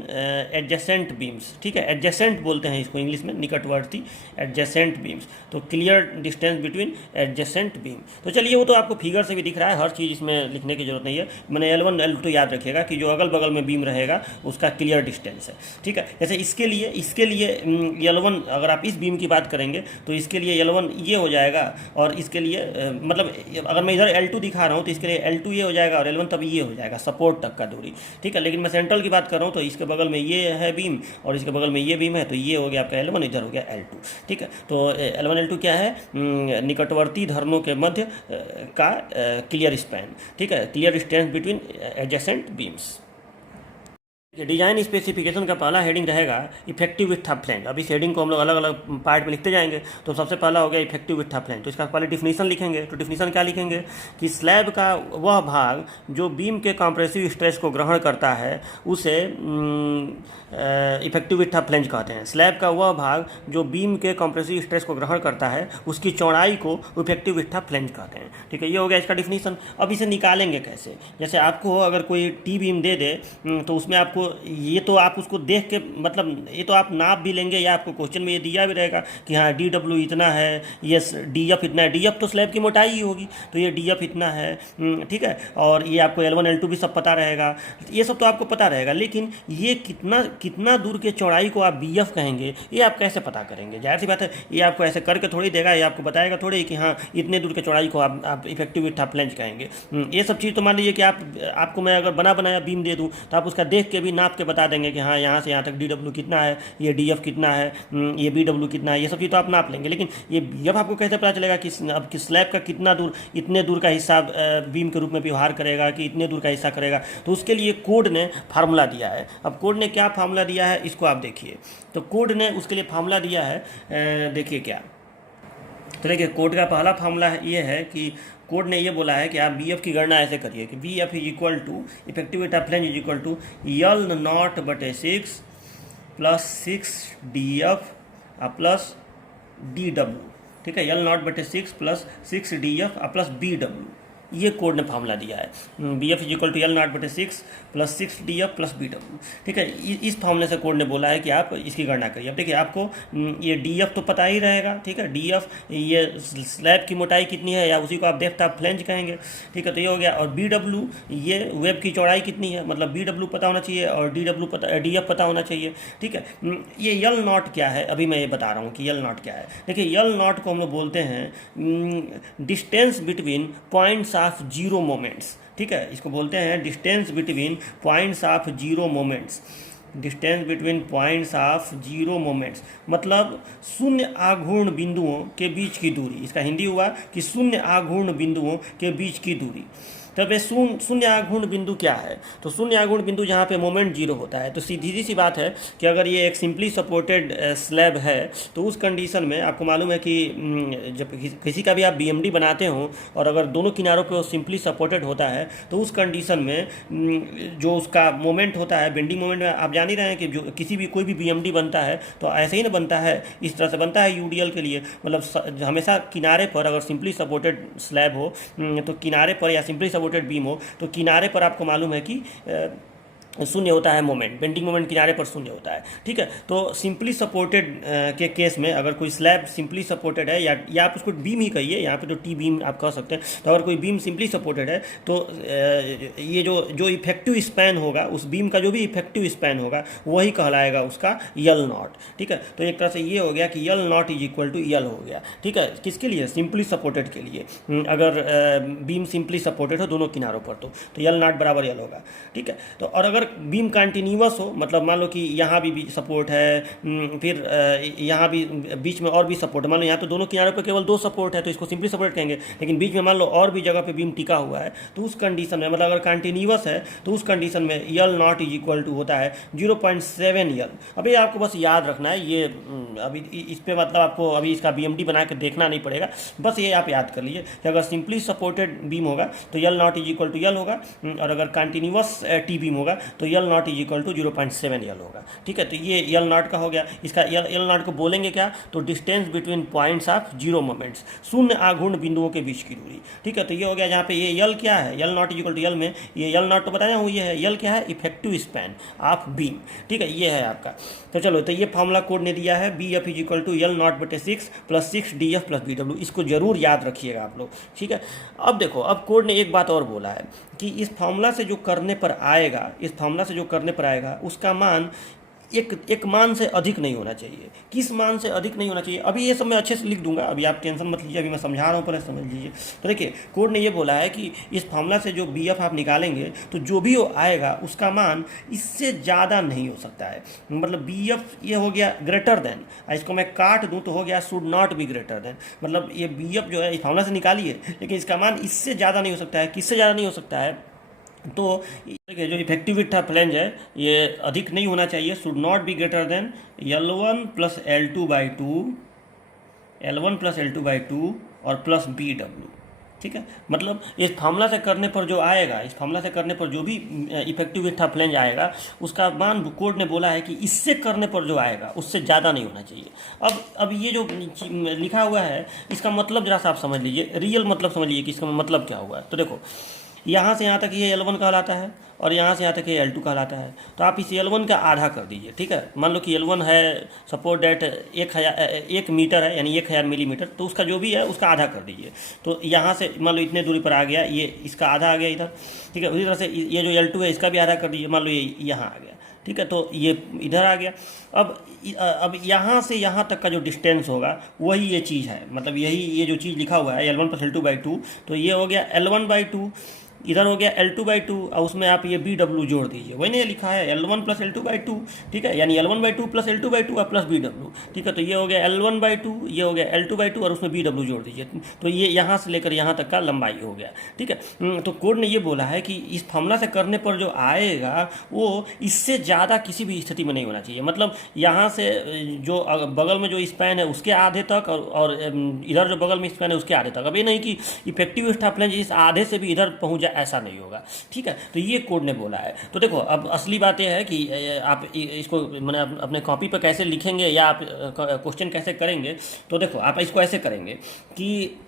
adjacent beams, ठीक है। एडजेसेंट बोलते हैं इसको इंग्लिश में, निकटवर्ती, एडजेसेंट बीम्स, तो clear distance between adjacent beam. तो चलिए, वो तो आपको फिगर से भी दिख रहा है, हर चीज़ इसमें लिखने की जरूरत नहीं है। मैंने L1 L2 याद रखिएगा कि जो अगल बगल में बीम रहेगा उसका क्लियर डिस्टेंस है, ठीक है। जैसे इसके लिए L1, अगर आप इस बीम की बात करेंगे तो इसके लिए L1 ये हो जाएगा, और इसके लिए मतलब अगर मैं इधर L2 दिखा रहा हूँ तो इसके लिए L2 ये हो जाएगा और L1 तब ये हो जाएगा, सपोर्ट तक का दूरी, ठीक है। लेकिन मैं सेंट्रल की बात कर रहा हूँ तो इसके बगल में ये है बीम और इसके बगल में ये बीम है, तो ये हो गया आपका L1, इधर हो गया L2, ठीक है। तो L1 L2 क्या है, निकटवर्ती धरणों के मध्य का क्लियर स्पैन, ठीक है, clear distance between adjacent beams. Design specification का पहला हेडिंग रहेगा इफेक्टिव विड्थ ऑफ फ्लैंज। अब इस हेडिंग को हम लोग अलग अलग पार्ट में लिखते जाएंगे। तो सबसे पहला हो गया इफेक्टिव विड्थ ऑफ फ्लैंज, तो इसका पहले डिफिनीशन लिखेंगे। तो डिफिनीशन क्या लिखेंगे कि स्लैब का वह भाग जो बीम के कॉम्प्रेसिव स्ट्रेस को ग्रहण करता है उसे इफेक्टिव विड्थ ऑफ फ्लैंज कहते हैं। स्लैब का वह भाग जो बीम के कॉम्प्रेसिव स्ट्रेस को ग्रहण करता है उसकी चौड़ाई को इफेक्टिव विड्थ ऑफ फ्लैंज कहते हैं, ठीक है। ये हो गया इसका डिफिनीशन। अब इसे निकालेंगे कैसे, जैसे आपको अगर कोई टी बीम दे दे तो उसमें आपको ये तो आप उसको देख के, मतलब ये तो आप नाप भी लेंगे, या आपको क्वेश्चन में ये दिया भी रहेगा कि हाँ डी डब्ल्यू इतना है, ये डी एफ इतना है। डी एफ तो स्लैब की मोटाई ही होगी, तो ये डी एफ इतना है, ठीक है। और ये आपको L1 L2 भी सब पता रहेगा, ये सब तो आपको पता रहेगा। लेकिन ये कितना दूर के चौड़ाई को आप बी एफ कहेंगे, ये आप कैसे पता करेंगे? जाहिर सी बात है ये आपको ऐसे करके थोड़ी देगा, ये आपको बताएगा थोड़ी कि हाँ इतने दूर के चौड़ाई को आप इफेक्टिव विड्थ ऑफ फ्लैंज कहेंगे। ये सब चीज़ तो मान लीजिए कि आपको मैं अगर बनाया बीम दे दूँ तो आप उसका देख के भी नाप के बता देंगे कि हाँ यहाँ से यहाँ तक डी डब्ल्यू कितना है, ये डी एफ कितना है, ये बी डब्ल्यू कितना है, ये सब चीज़ तो आप नाप लेंगे। लेकिन ये जब आपको कैसे पता चलेगा कि अब कि स्लैब का कितना दूर, इतने दूर का हिस्सा बीम के रूप में व्यवहार करेगा कि इतने दूर का हिस्सा करेगा? तो उसके लिए कोड ने फार्मूला दिया है। अब कोड ने क्या फार्मूला दिया है इसको आप देखिए। तो कोड ने उसके लिए फार्मूला दिया है, देखिए क्या। तो देखिए कोड का पहला फार्मूला ये है कि कोड ने ये बोला है कि आप बी एफ की गणना ऐसे करिए कि B F is equal to effective width of flange is equal to L0/6 plus 6 D F plus D W, ठीक है। L0/6 plus 6 D F plus B W, ये कोड ने फार्मूला दिया है, B F is equal to L naught बटे 6 plus 6 DF plus BW। ठीक है, इस फार्मूले से कोड ने बोला है कि आप इसकी गणना करिए। अब देखिए आपको ये DF तो पता ही रहेगा, ठीक है, DF ये स्लैब की मोटाई कितनी है, या उसी को आप डेप्थ ऑफ फ्लैंज कहेंगे। ठीक है, तो ये हो गया। और BW ये वेब की चौड़ाई कितनी है, मतलब BW पता होना चाहिए और DF पता होना चाहिए। ठीक है, ये यल नॉट क्या है, अभी मैं ये बता रहा हूँ कि यल नॉट क्या है। देखिए यल नॉट को हम लोग बोलते हैं distance between points of zero moments. ठीक है, इसको बोलते हैं distance between points of zero moments. Distance between points of zero moments मतलब शून्य आघूर्ण बिंदुओं के बीच की दूरी। इसका हिंदी हुआ कि शून्य आघूर्ण बिंदुओं के बीच की दूरी। तब ये शून्य आघूर्ण बिंदु क्या है, तो शून्य आघूर्ण बिंदु जहाँ पे मोमेंट जीरो होता है। तो सीधी सी बात है कि अगर ये एक सिंपली सपोर्टेड स्लैब है तो उस कंडीशन में आपको मालूम है कि जब किसी का भी आप BMD बनाते हो और अगर दोनों किनारों पे वो सिंपली सपोर्टेड होता है तो उस कंडीशन में जो उसका मोमेंट होता है, बेंडिंग मोमेंट में आप जान ही रहे हैं कि जो किसी भी कोई भी BMD बनता है तो ऐसे ही ना बनता है, इस तरह से बनता है UDL के लिए। मतलब हमेशा किनारे पर अगर सिंपली सपोर्टेड स्लैब हो तो किनारे पर, या सिंपली सपोर्टेड बीम हो तो किनारे पर आपको मालूम है कि शून्य होता है मोमेंट, बेंडिंग मोमेंट किनारे पर शून्य होता है। ठीक है, तो सिंपली सपोर्टेड के केस में अगर कोई स्लैब सिंपली सपोर्टेड है, या आप उसको बीम ही कहिए, यहाँ पे तो टी बीम आप कह सकते हैं, तो अगर कोई बीम सिंपली सपोर्टेड है तो ये जो इफेक्टिव स्पैन होगा, उस बीम का जो भी इफेक्टिव स्पैन होगा वही कहलाएगा उसका यल नॉट। ठीक है, तो एक तरह से ये हो गया कि L naught is equal to यल हो गया। ठीक है, किसके लिए, सिंपली सपोर्टेड के लिए। अगर बीम सिंपली सपोर्टेड हो दोनों किनारों पर तो यल नॉट बराबर यल होगा। ठीक है, तो और अगर बीम कंटिन्यूअस हो, मतलब मान लो कि यहाँ भी सपोर्ट है, फिर यहाँ भी बीच में और भी सपोर्ट, मान लो यहाँ तो दोनों किनारों पर केवल 2 सपोर्ट है तो इसको सिंपली सपोर्ट कहेंगे, लेकिन बीच में मान लो और भी जगह पे बीम टिका हुआ है तो उस कंडीशन में, मतलब अगर कंटिन्यूअस है तो उस कंडीशन में यल नॉट इज इक्वल टू होता है 0.7 यल। अभी आपको बस याद रखना है ये, अभी इस पर मतलब आपको अभी इसका BMD बना के देखना नहीं पड़ेगा, बस ये आप याद कर लीजिए कि अगर सिंपली सपोर्टेड बीम होगा तो यल नॉट इज इक्वल टू यल होगा, और अगर कंटिन्यूअस टी बीम होगा तो यल नॉट इज इक्वल टू 0.7 यल होगा। ठीक है, तो ये यल नॉट का हो गया। इसका यल नॉट को बोलेंगे क्या, तो distance between points of zero moments, शून्य आघूर्ण बिंदुओं के बीच की दूरी। ठीक है, तो ये हो गया। जहाँ पे ये यल क्या है, यल नॉट इज इक्वल टू यल में ये यल नॉट तो बताया हूँ, ये है यल क्या है, इफेक्टिव स्पैन ऑफ बीम। ठीक है, ये है आपका। तो चलो, तो ये फार्मूला कोड ने दिया है BF is equal to L naught बटे 6 प्लस 6DF प्लस BW। इसको जरूर याद रखिएगा आप लोग। ठीक है, अब देखो, अब कोड ने एक बात और बोला है कि इस फार्मूला से जो करने पर आएगा, इस फार्मूला से जो करने पर आएगा उसका मान एक मान से अधिक नहीं होना चाहिए। किस मान से अधिक नहीं होना चाहिए, अभी ये सब मैं अच्छे से लिख दूंगा, अभी आप टेंशन मत लीजिए, अभी मैं समझा रहा हूँ, पहले समझ लीजिए। तो देखिए, कोड ने ये बोला है कि इस फार्मूला से जो BF आप निकालेंगे तो जो भी वो आएगा उसका मान इससे ज़्यादा नहीं हो सकता है। मतलब BF ये हो गया ग्रेटर देन, इसको मैं काट दूँ तो हो गया should not be greater then. मतलब ये BF जो है इस फार्मूला से निकालिए, लेकिन इसका मान इससे ज़्यादा नहीं हो सकता है। किससे ज़्यादा नहीं हो सकता है, तो देखिए जो इफेक्टिव विड्थ ऑफ फ्लैंज है ये अधिक नहीं होना चाहिए, should not be greater then L1 plus L2 by 2, L1 plus L2 by 2 और प्लस BW। ठीक है, मतलब इस फार्मूला से करने पर जो आएगा, इस फार्मूला से करने पर जो भी इफेक्टिव विड्थ ऑफ फ्लैंज आएगा उसका मान कोड ने बोला है कि इससे करने पर जो आएगा उससे ज़्यादा नहीं होना चाहिए। अब ये जो लिखा हुआ है इसका मतलब जरा सा आप समझ लीजिए, रियल मतलब समझ लीजिए कि इसका मतलब क्या हुआ है। तो देखो, यहाँ से यहाँ तक ये L1 कहलाता है और यहाँ से यहाँ तक ये L2 कहलाता है, तो आप इस L1 का आधा कर दीजिए। ठीक है, मान लो कि L1 है सपोज डेट 1 मीटर है, यानी 1000 मिलीमीटर, तो उसका जो भी है उसका आधा कर दीजिए। तो यहाँ से मान लो इतने दूरी पर आ गया, ये इसका आधा आ गया इधर। ठीक है, उसी तरह से ये जो L2 है इसका भी आधा कर दीजिए, मान लो ये यहाँ आ गया। ठीक है, तो ये इधर आ गया। अब यहाँ से यहाँ तक का जो डिस्टेंस होगा वही ये चीज़ है, मतलब यही ये जो चीज़ लिखा हुआ है L1 प्लस L2 बाई 2, तो ये हो गया L1 बाई 2, इधर हो गया L2 बाई 2, और उसमें आप ये BW जोड़ दीजिए, वही नहीं लिखा है L1 प्लस L2 बाई 2। ठीक है, यानी L1 by 2 plus L2 by 2 और प्लस BW। ठीक है, तो ये हो गया L1 बाई 2, ये हो गया L2 बाई 2 और उसमें BW जोड़ दीजिए, तो ये यहाँ से लेकर यहाँ तक का लंबाई हो गया। ठीक है, तो कोड ने ये बोला है कि इस फार्मूला से करने पर जो आएगा वो इससे ज़्यादा किसी भी स्थिति में नहीं होना चाहिए। मतलब यहाँ से जो बगल में जो स्पैन है उसके आधे तक, और इधर जो बगल में स्पैन है उसके आधे तक। अब ये नहीं कि इफेक्टिव स्टाफलेंज इस आधे से भी इधर पहुँच जाए, ऐसा नहीं होगा। ठीक है, तो ये कोड ने बोला है। तो देखो, अब असली बात यह है कि आप इसको मैंने अपने कॉपी पर कैसे लिखेंगे या आप क्वेश्चन कैसे करेंगे। तो देखो, आप इसको ऐसे करेंगे कि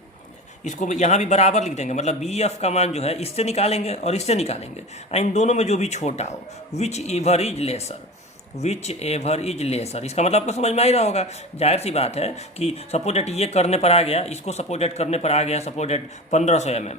इसको यहाँ भी बराबर लिख देंगे, मतलब बी एफ का मान जो है इससे निकालेंगे और इससे निकालेंगे, इन दोनों में जो भी छोटा हो, which ever is lesser, which ever is lesser. इसका मतलब आपको समझ में आ ही रहा होगा, जाहिर सी बात है कि सपोज डेट ये करने पर आ गया, इसको सपोज डेट करने पर आ गया सपोज डेट 1500 mm,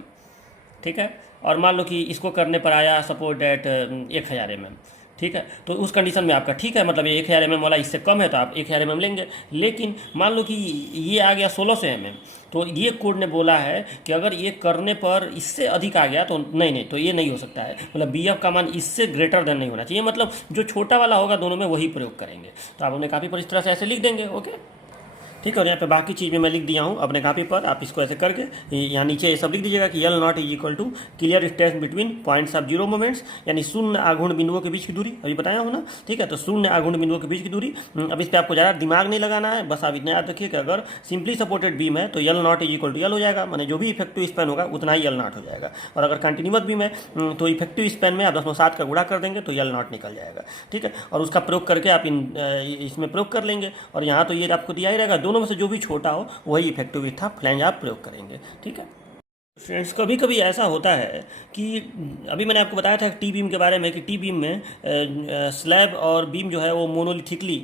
ठीक है, और मान लो कि इसको करने पर आया सपोज डेट 1000 mm, ठीक है, तो उस कंडीशन में आपका ठीक है, मतलब ये 1000 mm वाला इससे कम है तो आप 1000 mm लेंगे। लेकिन मान लो कि ये आ गया 1600 mm, तो ये कोड ने बोला है कि अगर ये करने पर इससे अधिक आ गया तो नहीं, तो ये नहीं हो सकता है, मतलब बी एफ का मान इससे ग्रेटर देन नहीं होना चाहिए, मतलब जो छोटा वाला होगा दोनों में वही प्रयोग करेंगे। तो आप अपने कापी पर इस तरह से ऐसे लिख देंगे, ओके, ठीक है। और यहाँ पे बाकी चीज़ में मैं लिख दिया हूँ अपने कापी पर, आप इसको ऐसे करके यहाँ नीचे ये सब लिख दीजिएगा कि L naught is equal to clear distance between points of zero moments, यानी शून्य आघूर्ण बिंदुओं के बीच की दूरी, अभी बताया हूँ ना, ठीक है। तो शून्य आघूर्ण बिंदुओं के बीच की दूरी, अब इस पर आपको ज़्यादा दिमाग नहीं लगाना है, बस आप इतना याद रखिए कि अगर सिंपली सपोर्टेड बीम है तो यल नॉट इज इक्वल टू यल हो जाएगा, मैंने जो भी इफेक्टिव स्पैन होगा उतना ही यल नॉट हो जाएगा। और अगर कंटिन्यूअस बीम है तो इफेक्टिव स्पैन में आप 10/7 का गुणा कर देंगे तो यल नॉट निकल जाएगा, ठीक है। और उसका प्रयोग करके आप इसमें प्रयोग कर लेंगे, और यहाँ तो ये आपको दिया ही रहेगा, दोनों में से जो भी छोटा हो वही इफेक्टिव विथ फ्लैंज आप प्रयोग करेंगे, ठीक है। फ्रेंड्स कभी कभी ऐसा होता है कि अभी मैंने आपको बताया था टी बीम के बारे में कि टी बीम में स्लैब और बीम जो है वो मोनोलिथिकली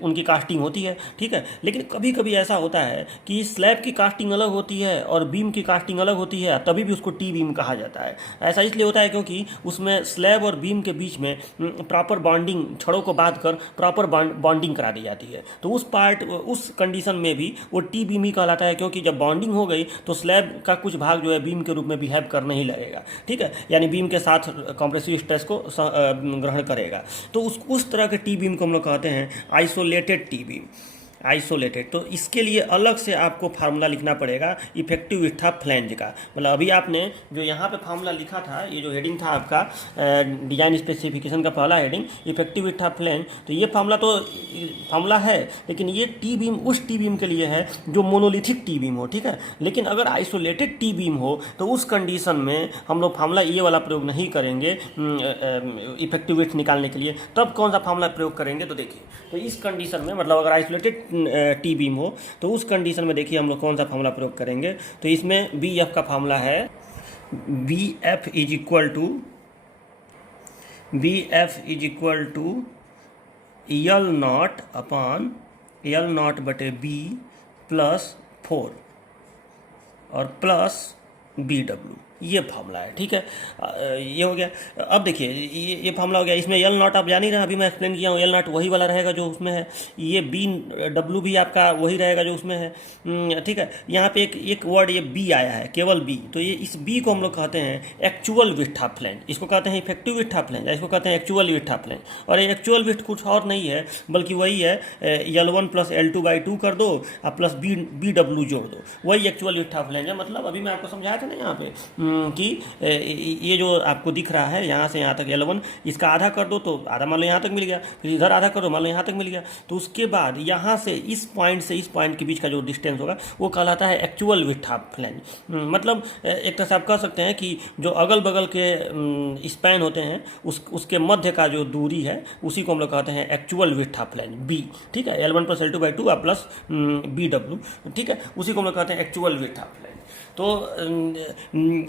उनकी कास्टिंग होती है, ठीक है। लेकिन कभी कभी ऐसा होता है कि स्लैब की कास्टिंग अलग होती है और बीम की कास्टिंग अलग होती है, तभी भी उसको टी बीम कहा जाता है। ऐसा इसलिए होता है क्योंकि उसमें स्लैब और बीम के बीच में प्रॉपर बॉन्डिंग, छड़ों को बांध कर प्रॉपर बॉन्डिंग करा दी जाती है, तो उस कंडीशन में भी वो टी बीम ही कहलाता है, क्योंकि जब बॉन्डिंग हो गई तो स्लैब का कुछ भाग जो है बीम के रूप में बिहेव करने ही लगेगा, ठीक है, यानी बीम के साथ कॉम्प्रेसिव स्ट्रेस को ग्रहण करेगा। तो उस तरह के टी बीम को हम लोग कहते हैं आइसोलेटेड टी बीम, आइसोलेटेड। तो इसके लिए अलग से आपको फार्मूला लिखना पड़ेगा इफेक्टिव विथ फ्लैंज का, मतलब अभी आपने जो यहाँ पे फार्मूला लिखा था, ये जो हेडिंग था आपका डिजाइन स्पेसिफिकेशन का पहला हेडिंग इफेक्टिव विथ फ्लैंज, तो ये फार्मूला है, लेकिन ये टी बीम उस टी बीम के लिए है जो मोनोलिथिक टी बीम हो, ठीक है। लेकिन अगर आइसोलेटेड टी बीम हो तो उस कंडीशन में हम लोग फार्मूला ये वाला प्रयोग नहीं करेंगे इफेक्टिव विथ निकालने के लिए। तब कौन सा फार्मूला प्रयोग करेंगे, तो देखिए, तो इस कंडीशन में मतलब अगर आइसोलेटेड टी बीम हो तो उस कंडीशन में देखिए हम लोग कौन सा फार्मूला प्रयोग करेंगे। तो इसमें बी एफ का फार्मूला है B F is equal to L naught upon L naught बटे बी प्लस 4 और प्लस बी डब्ल्यू, ये फार्मूला है, ठीक है। ये हो गया। अब देखिए ये फार्मूला हो गया, इसमें यल नॉट आप जान ही रहे, अभी मैं एक्सप्लेन किया हूँ, यल नॉट वही वाला रहेगा जो उसमें है, ये बी डब्ल्यू भी आपका वही रहेगा जो उसमें है, ठीक है। यहाँ पे एक वर्ड ये बी आया है, केवल बी, तो ये इस बी को हम लोग कहते हैं एक्चुअल विड्थ ऑफ फ्लैंज, इसको कहते हैं इफेक्टिव विड्थ ऑफ फ्लैंज, इसको कहते हैं एक्चुअल विड्थ ऑफ फ्लैंज। और ये एक्चुअल विड्थ कुछ और नहीं है बल्कि वही है L1 + L2/2 कर दो और प्लस बी डब्ल्यू जोड़ दो, वही एक्चुअल विड्थ ऑफ फ्लैंज है। मतलब अभी मैं आपको समझाया था ना यहाँ पे कि ये जो आपको दिख रहा है यहाँ से यहाँ तक L1, इसका आधा कर दो तो आधा मान लो यहाँ तक मिल गया, फिर इधर आधा कर दो मान लो यहाँ तक मिल गया, तो उसके बाद यहाँ से इस पॉइंट के बीच का जो डिस्टेंस होगा वो कहलाता है एक्चुअल विड्थ ऑफ फ्लैंज। मतलब एक तरह से आप कह सकते हैं कि जो अगल बगल के स्पैन होते हैं उसके मध्य का जो दूरी है उसी को हम लोग कहते हैं actual width of flange, B, ठीक है। L1 + L2/2 और प्लस बी डब्ल्यू, ठीक है, उसी को हम लोग कहते हैं एक्चुअल विड्थ ऑफ फ्लैंज। तो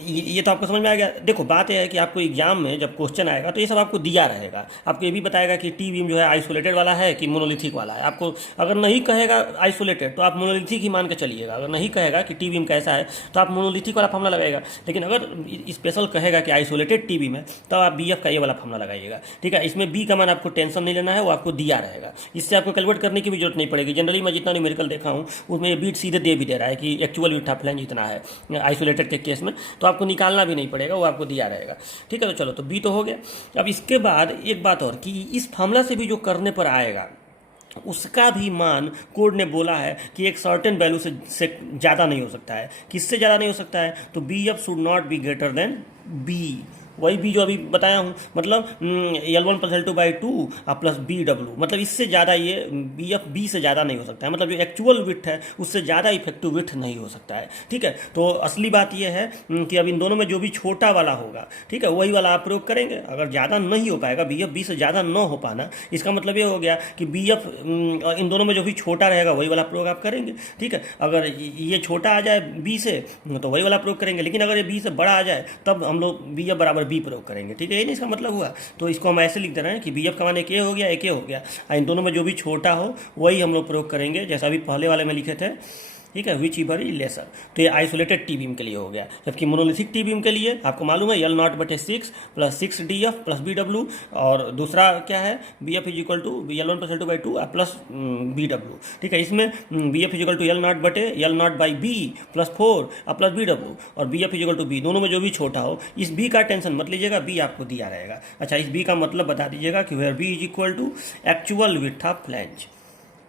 ये तो आपको समझ में आ गया। देखो बात यह है कि आपको एग्जाम में जब क्वेश्चन आएगा तो ये सब आपको दिया रहेगा, आपको ये भी बताएगा कि टी बीम जो है आइसोलेटेड वाला है कि मोनोलिथिक वाला है। आपको अगर नहीं कहेगा आइसोलेटेड तो आप मोनोलिथिक ही मान के चलिएगा, अगर नहीं कहेगा कि टी बीम कैसा है तो आप मोनोलिथिक वाला फार्मूला लगाएगा। लेकिन अगर स्पेशल कहेगा कि आइसोलेटेड टी बीम है तो आप बी एफ का ये वाला फार्मूला लगाइएगा, ठीक है। इसमें बी का मान आपको टेंशन नहीं लेना है, वो आपको दिया रहेगा, इससे आपको कैलकुलेट करने की भी जरूरत नहीं पड़ेगी। जनरली मैं जितना न्यूमेरिकल देखा हूँ उसमें ये बीट सीधे दे भी दे रहा है कि एक्चुअल विड्थ ऑफ फ्लैंज इतना है आइसोलेटेड के केस में, तो आपको निकालना भी नहीं पड़ेगा, वो आपको दिया रहेगा, ठीक है। तो चलो, तो बी तो हो गया। अब इसके बाद एक बात और कि इस फार्मूला से भी जो करने पर आएगा उसका भी मान कोड ने बोला है कि एक सर्टेन वैल्यू से ज़्यादा नहीं हो सकता है। किससे ज़्यादा नहीं हो सकता है, तो B F should not be greater than B वही बी जो अभी बताया हूँ, मतलब L1 plus L2 by two plus BW, मतलब इससे ज़्यादा ये BF बी से ज़्यादा नहीं हो सकता है, मतलब जो एक्चुअल विड्थ है उससे ज़्यादा इफेक्टिव विड्थ नहीं हो सकता है। ठीक है, तो असली बात ये है कि अब इन दोनों में जो भी छोटा वाला होगा, ठीक है, वही वाला आप प्रयोग करेंगे। अगर ज़्यादा नहीं हो पाएगा, BF बी से ज़्यादा न हो पाना, इसका मतलब ये हो गया कि BF इन दोनों में जो भी छोटा रहेगा वही वाला प्रयोग आप करेंगे। ठीक है, अगर ये छोटा आ जाए बी से तो वही वाला प्रयोग करेंगे, लेकिन अगर ये बी से बड़ा आ जाए तब हम लोग BF बराबर बी प्रयोग करेंगे। ठीक है, ये नहीं इसका मतलब हुआ। तो इसको हम ऐसे लिख दे रहे हैं कि BF का मान एक ए हो गया, एक ए हो गया, इन दोनों में जो भी छोटा हो वही हम लोग प्रयोग करेंगे, जैसा अभी पहले वाले में लिखे थे। ठीक है, विच इवर इज लेसर, तो ये आइसोलेटेड टी बीम के लिए हो गया। जबकि मोनोलिथिक टी बीम के लिए आपको मालूम है L0/6 plus 6 DF plus BW, और दूसरा क्या है BF is equal to L1 plus L2 by two plus BW। ठीक है, इसमें BF is equal to L0 by B plus 4 plus BW, और BF is equal to B, दोनों में जो भी छोटा हो। इस बी का टेंशन मत लीजिएगा, बी आपको दिया रहेगा। अच्छा, इस बी का मतलब बता दीजिएगा कि where B is equal to actual width of flange.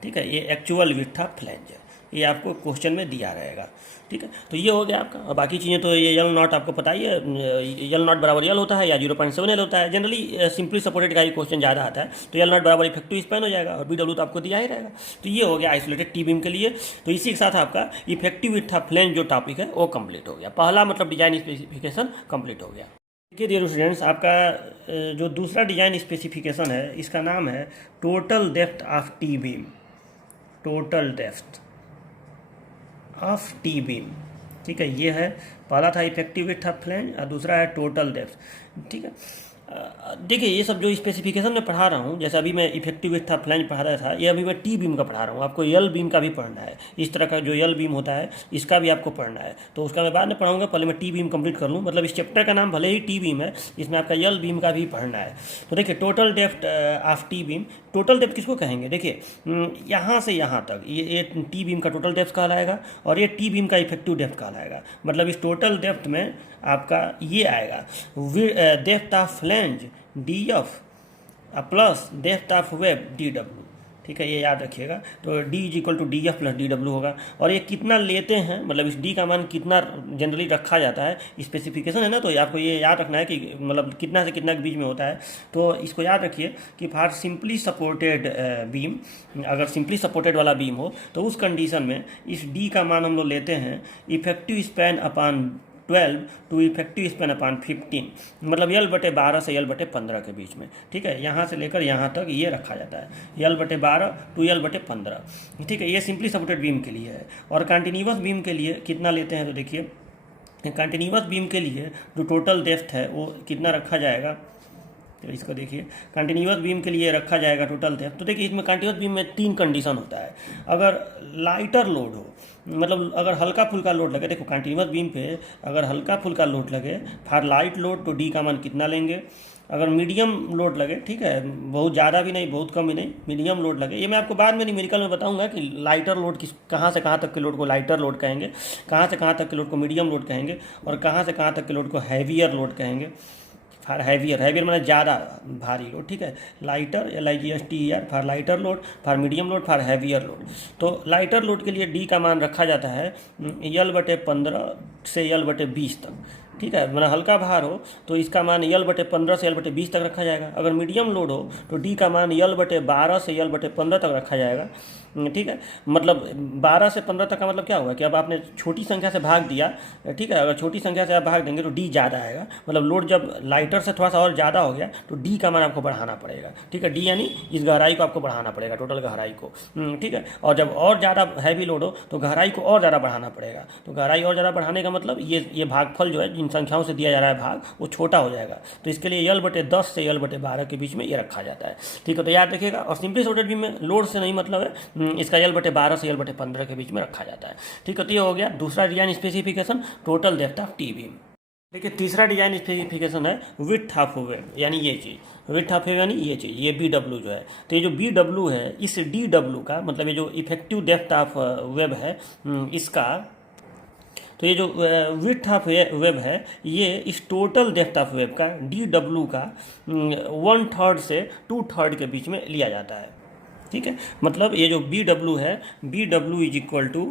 ठीक है, ये एक्चुअल विड्थ ऑफ फ्लैंज है, ये आपको क्वेश्चन में दिया रहेगा। ठीक है, तो ये हो गया आपका। और बाकी चीज़ें तो ये L0 आपको पता ही है, L0 बराबर L होता है या 0.7L होता है। जनरली सिंपली सपोर्टेड का ही क्वेश्चन ज़्यादा आता है, तो L0 बराबर इफेक्टिव स्पैन हो जाएगा, और BW तो आपको दिया ही रहेगा। तो ये हो गया आइसोलेटेड टी बीम के लिए। तो इसी के साथ आपका इफेक्टिव विड्थ ऑफ फ्लैंज जो टॉपिक है वो कंप्लीट हो गया। पहला मतलब डिजाइन स्पेसिफिकेशन कंप्लीट हो गया। देखिए डियर स्टूडेंट्स, आपका जो दूसरा डिजाइन स्पेसिफिकेशन है इसका नाम है total depth of T beam. Total depth of T beam, ठीक है, ये है। पहला था इफेक्टिव विड्थ ऑफ फ्लैंज और दूसरा है टोटल डेप्थ। ठीक है, देखिए ये सब जो स्पेसिफिकेशन में पढ़ा रहा हूँ, जैसे अभी मैं इफेक्टिव विड्थ ऑफ फ्लैंज पढ़ा रहा था, ये अभी मैं टी बीम का पढ़ा रहा हूँ। आपको यल बीम का भी पढ़ना है, इस तरह का जो यल बीम होता है इसका भी आपको पढ़ना है, तो उसका मैं बाद में पढ़ाऊँगा। पहले मैं टी बीम कंप्लीट कर लूँ, मतलब इस चैप्टर का नाम भले ही टी बीम है, इसमें आपका यल बीम का भी पढ़ना है। तो देखिए total depth of T beam, total depth किसको कहेंगे? देखिए यहाँ से यहाँ तक ये टी बीम का टोटल डेप्थ कहलाएगा, और ये टी बीम का इफेक्टिव डेप्थ कहलाएगा। मतलब इस टोटल डेप्थ में आपका ये आएगा depth of flange DF plus depth of web DW। ठीक है, ये याद रखिएगा। तो D is equal to DF plus DW होगा। और ये कितना लेते हैं, मतलब इस D का मान कितना जनरली रखा जाता है, स्पेसिफिकेशन है ना, तो आपको ये याद रखना है कि मतलब कितना से कितना के बीच में होता है। तो इसको याद रखिए कि फॉर सिंपली सपोर्टेड बीम, अगर सिंपली सपोर्टेड वाला बीम हो तो उस कंडीशन में इस D का मान हम लोग लेते हैं effective span upon 12 to effective span upon 15, मतलब L/12 से L/15 के बीच में। ठीक है, यहाँ से लेकर यहाँ तक ये रखा जाता है L/12 टू L/15। ठीक है, ये सिंपली सपोर्टेड बीम के लिए है। और कंटिन्यूअस बीम के लिए कितना लेते हैं, तो देखिए कंटिन्यूअस बीम के लिए जो टोटल डेप्थ है वो कितना रखा जाएगा, तो इसको देखिए कंटिन्यूअस बीम के लिए रखा जाएगा टोटल डेप्थ। तो देखिए इसमें कंटिन्यूअस बीम में 3 कंडीशन होता है। अगर लाइटर लोड हो, मतलब अगर हल्का फुल्का लोड लगे, देखो कंटिन्यूअस बीम पे अगर हल्का फुल्का लोड लगे फॉर लाइट लोड तो D का मान कितना लेंगे। अगर मीडियम लोड लगे, ठीक है, बहुत ज़्यादा भी नहीं बहुत कम भी नहीं, मीडियम लोड लगे, ये मैं आपको बाद में न्यूमेरिकल में बताऊंगा कि लाइटर लोड किस कहाँ से कहाँ तक के लोड को लाइटर लोड कहेंगे, कहाँ से कहाँ तक के लोड को मीडियम लोड कहेंगे, और कहाँ से कहाँ तक के लोड को हैवियर लोड कहेंगे। फॉर हैवियर मतलब ज़्यादा भारी लोड। ठीक है, lighter LIGHTER for lighter load, for medium load, for heavier load. तो लाइटर लोड के लिए D का मान रखा जाता है L/15 से L/20 तक। ठीक है, मतलब हल्का भार हो तो इसका मान L/15 से L/20 तक रखा जाएगा। अगर मीडियम लोड हो तो D का मान L/12 से L/15 तक रखा जाएगा। ठीक है, मतलब 12 से 15 तक का मतलब क्या होगा कि अब आपने छोटी संख्या से भाग दिया। ठीक है, अगर छोटी संख्या से आप भाग देंगे तो D ज़्यादा आएगा, मतलब लोड जब लाइटर से थोड़ा सा और ज़्यादा हो गया तो D का मान आपको बढ़ाना पड़ेगा। ठीक है, D यानी इस गहराई को आपको बढ़ाना पड़ेगा, टोटल गहराई को। ठीक है, और जब और ज़्यादा हैवी लोड हो तो गहराई को और ज़्यादा बढ़ाना पड़ेगा। तो गहराई और ज़्यादा बढ़ाने का मतलब ये भागफल जो है जिन संख्याओं से दिया जा रहा है भाग, वो छोटा हो जाएगा। तो इसके लिए L/10 से L/12 के बीच में ये रखा जाता है। ठीक है, तो याद रखिएगा। और सिंपली सपोर्टेड बीम में लोड से नहीं मतलब है, इसका L/12 से L/15 के बीच में रखा जाता है। ठीक है, तो ये हो गया दूसरा design specification, total depth of T beam. देखिए तीसरा डिजाइन स्पेसिफिकेशन है विड्थ ऑफ वेब, यानी ये चीज़ विड्थ ऑफ वेब यानी ये चीज़, ये BW जो है। तो ये जो BW है इस DW का मतलब ये जो इफेक्टिव डेप्थ ऑफ वेब है इसका, तो ये जो विड्थ ऑफ वेब है ये इस टोटल डेप्थ ऑफ वेब का DW का 1/3 से 2/3 के बीच में लिया जाता है। ठीक है, मतलब ये जो BW है, BW इज इक्वल टू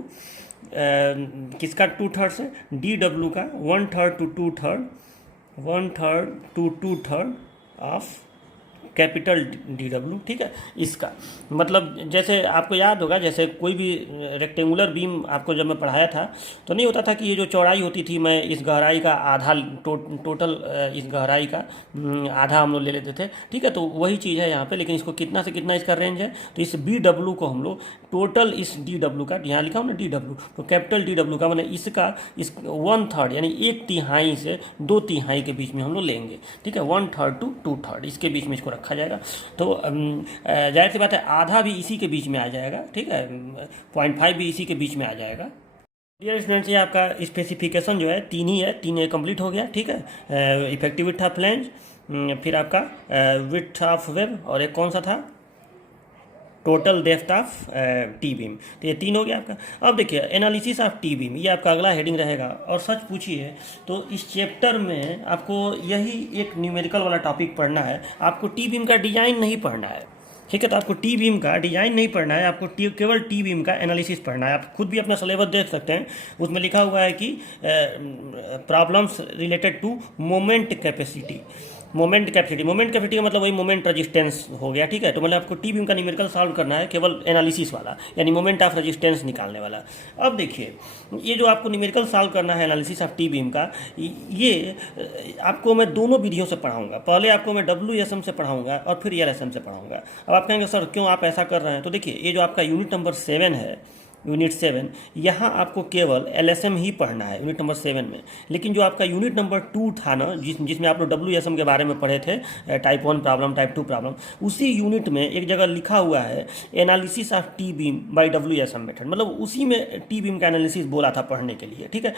किसका 2/3 से, DW का 1/3 to 2/3 1/3 to 2/3 of capital D W, ठीक है। इसका मतलब जैसे आपको याद होगा, जैसे कोई भी रेक्टेंगुलर बीम आपको जब मैं पढ़ाया था तो नहीं होता था कि ये जो चौड़ाई होती थी, मैं इस गहराई का आधा टोटल इस गहराई का आधा हम लोग ले लेते थे, ठीक है। तो वही चीज़ है यहाँ पे, लेकिन इसको कितना से कितना इसका रेंज है, तो इस बी डब्ल्यू को हम लोग टोटल इस डी डब्ल्यू का, यहाँ लिखा हूँ ना डी डब्ल्यू, तो कैपिटल डी डब्ल्यू का मतलब इसका इस 1/3 यानी 1/3 से 2/3 के बीच में हम लोग लेंगे, ठीक है। 1/3 to 2/3 इसके बीच में इसको रखा जाएगा। तो जाहिर सी बात है आधा भी इसी के बीच में आ जाएगा, ठीक है। 0.5 भी इसी के बीच में आ जाएगा। डियर स्टूडेंट्स, ये आपका स्पेसिफिकेशन जो है 3 ही है, 3 कंप्लीट हो गया, ठीक है। इफेक्टिव विड्थ ऑफ फ्लैंज, फिर आपका विड्थ ऑफ वेब, और एक कौन सा था, total depth of T beam. तो ये 3 हो गया आपका। अब देखिए एनालिसिस ऑफ टी बीम, ये आपका अगला हेडिंग रहेगा। और सच पूछिए तो इस चैप्टर में आपको यही एक न्यूमेरिकल वाला टॉपिक पढ़ना है, आपको टी बीम का डिजाइन नहीं पढ़ना है, ठीक है। तो आपको टी बीम का डिजाइन नहीं पढ़ना है, आपको केवल टी बीम का एनालिसिस पढ़ना है। आप खुद भी अपना सिलेबस देख सकते हैं, उसमें लिखा हुआ है कि problems related to moment capacity. Moment capacity का मतलब वही मोमेंट रेजिस्टेंस हो गया, ठीक है। तो मतलब आपको टी बीम का न्यूमेरिकल सॉल्व करना है, केवल एनालिसिस वाला, यानी मोमेंट ऑफ रेजिस्टेंस निकालने वाला। अब देखिए ये जो आपको न्यूमेरिकल सॉल्व करना है एनालिसिस ऑफ टी बीम का, ये आपको मैं दोनों विधियों से पढ़ाऊंगा। पहले आपको मैं WSM से पढ़ाऊंगा और फिर ELSM से पढ़ाऊंगा। अब आप कहेंगे सर क्यों आप ऐसा कर रहे हैं, तो देखिए ये जो आपका यूनिट नंबर 7 है, यूनिट 7, यहाँ आपको केवल LSM ही पढ़ना है यूनिट नंबर 7 में। लेकिन जो आपका यूनिट नंबर 2 था ना, जिसमें आप लोग WSM के बारे में पढ़े थे, टाइप 1 प्रॉब्लम, टाइप 2 प्रॉब्लम, उसी यूनिट में एक जगह लिखा हुआ है analysis of T beam by WSM method, मतलब उसी में टी बीम का एनालिसिस बोला था पढ़ने के लिए, ठीक है।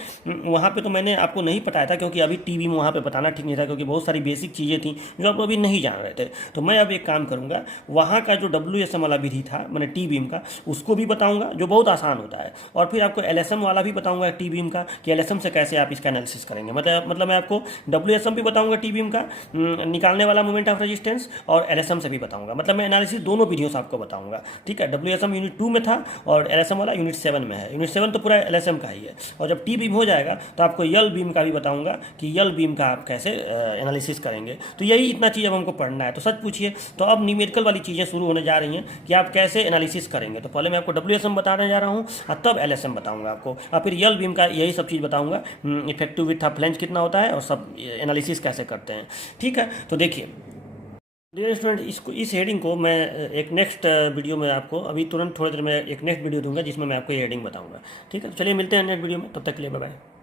वहाँ पर तो मैंने आपको नहीं बताया था, क्योंकि अभी टी बीम वहाँ पर बताना ठीक नहीं था, क्योंकि बहुत सारी बेसिक चीज़ें थी जो आप लोग अभी नहीं जान रहे थे। तो मैं अब एक काम करूँगा, वहाँ का जो WSM वाला विधि था मैंने टी बीम का, उसको भी बताऊँगा जो बहुत आसान होता है, और फिर आपको LSM वाला भी बताऊंगा टी बीम का, कि LSM से कैसे आप इसका एनालिसिस करेंगे। मतलब मैं आपको WSM भी बताऊंगा टी बीम का निकालने वाला मोमेंट ऑफ रेजिस्टेंस, और LSM से भी बताऊंगा। मतलब मैं एनालिसिस दोनों विधियों से आपको बताऊंगा, ठीक है। WSM यूनिट 2 में था और LSM वाला यूनिट 7 में है। यूनिट 7 तो पूरा LSM का ही है। और जब टी बीम हो जाएगा तो आपको यल बीम का भी बताऊंगा कि यल बीम का आप कैसे एनालिसिस करेंगे। तो यही इतना चीज़ अब हमको पढ़ना है। तो सच पूछिए तो अब न्यूमेरिकल वाली चीज़ें शुरू होने जा रही हैं कि आप कैसे एनालिसिस करेंगे। तो पहले मैं आपको WSM बताने जा रहा हूँ, तब LSM बताऊंगा आपको, और फिर यल बीम का यही सब चीज़ बताऊंगा, इफेक्टिव विड्थ ऑफ फ्लैंज कितना होता है और सब एनालिसिस कैसे करते हैं, ठीक है। तो देखिए डियर स्टूडेंट, इस हेडिंग को मैं एक नेक्स्ट वीडियो में आपको, अभी तुरंत थोड़ी देर में एक नेक्स्ट वीडियो दूंगा जिसमें मैं आपको ये हेडिंग बताऊंगा, ठीक है। तो चलिए मिलते हैं नेक्स्ट वीडियो में, तब तक के लिए बाय बाय।